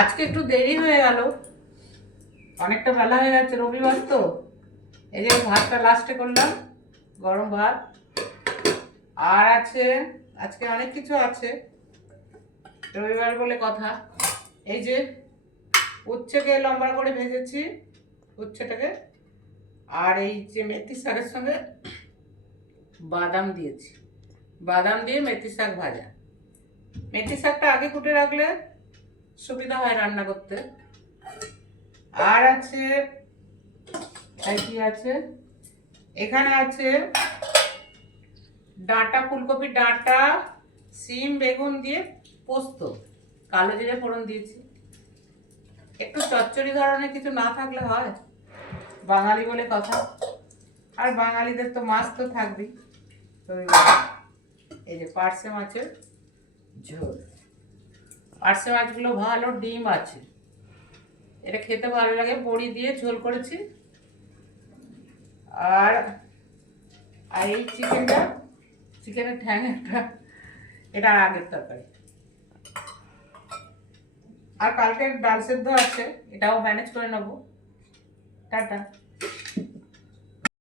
আজকে একটু দেরি হয়ে গেল। অনেকটা বেলা হয়ে গেছে রবিবার তো। এই যে ভাতটা লাস্টে করলাম, গরম ভাত। আর আছে, আজকে অনেক কিছু আছে। রবিবার বলে কথা। এই যে উচ্ছেকে লম্বা করে ভেজেছি, উচ্ছেটাকে। আর এই যে মেথি শাকের সঙ্গে বাদাম দিয়েছি। বাদাম দিয়ে মেথি শাক ভাজা। মেথি শাকটা আগে কুটে রাখলে সুবিধা হয় রান্না করতে। আর আছে কি আছে? এখানে আছে ডাঁটা ফুলকপি ডাঁটা, সিম, বেগুন দিয়ে পোস্ত। কালো জিরে ফোড়ন দিয়েছি। একটু চচ্চড়ি ধরনের কিছু না থাকলে হয়, বাঙালি বলে কথা। আর বাঙালিদের তো মাছ তো থাকবেই। রবিবার এই যে পার্সে মাছের ঝোল। পার্সে মাছগুলো ভালো ডিম আছে। এটা খেতে ভালো লাগে, বড়ি দিয়ে ঝোল করেছি। আর আর এই চিকেনটা, চিকেনের ঠ্যাং একটা এটা আর আগের তরকারি। আর কালকে ডাল সেদ্ধ আছে, এটাও ম্যানেজ করে নেব। টাটা।